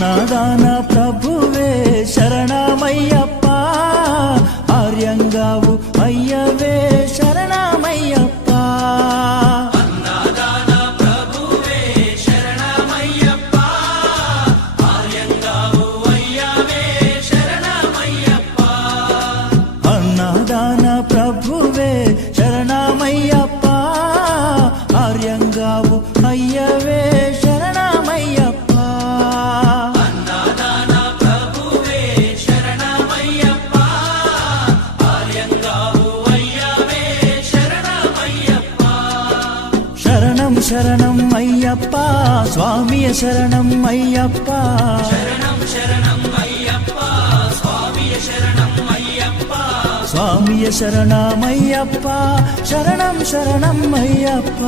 అన్నదాన ప్రభువే శరణమయ్యప్ప, ఆర్యంగావు అయ్యవే శరణమయ్యప్ప. అన్నదాన ప్రభువే శరణమయ్యప్ప, ఆర్యంగావు అయ్యవే శరణమయ్యప్ప. అన్నదాన ప్రభువే శరణమయ్యప్ప, ఆర్యంగావు అయ్యవే శరణమయ్యప్ప. అన్నదాన ప్రభువే శరణమయ్యప్ప, ఆర్యంగావు అయ్యవే శరణమయ్యప్ప. శరణం శరణం అయ్యప్ప, స్వామియ శరణం అయ్యప్ప. శరణం శరణం అయ్యప్ప, స్వామియ శరణం అయ్యప్ప. స్వామియ శరణమయ్యప్ప, శరణం శరణం అయ్యప్ప.